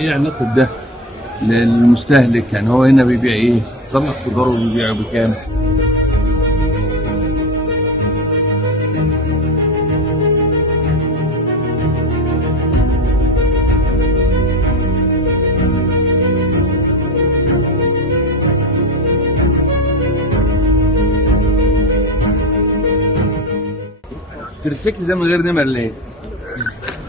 ايه علاقة ده للمستهلك؟ يعني هو هنا بيبيع ايه؟ طلع خضار وبيبيعه بكام؟ التريسيكل ده من غير نمر ليه؟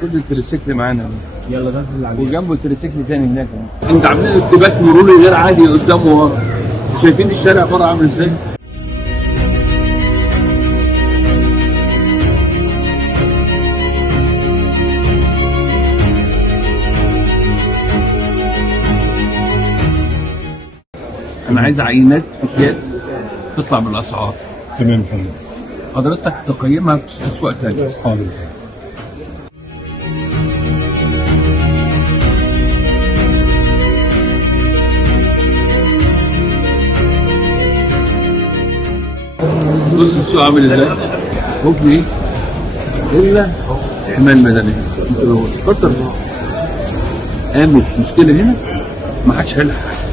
خد التريسيكل معانا يلا ده اللي عليه. وجنبه تريسيكل تاني هناك. انت عاملين ارتباك مروري غير عادي قدام وورا. شايفين الشارع بره عامل ازاي؟ انا عايز عينات في اكياس تطلع بالاسعار. تمام يا فندم. حضرتك تقيمها في اسواق تانية. حاضر. بص السوق عامل ازاي؟ ركن الا حماية مدنية. كتر بس. قامت مشكلة هنا ما حدش هيلحق.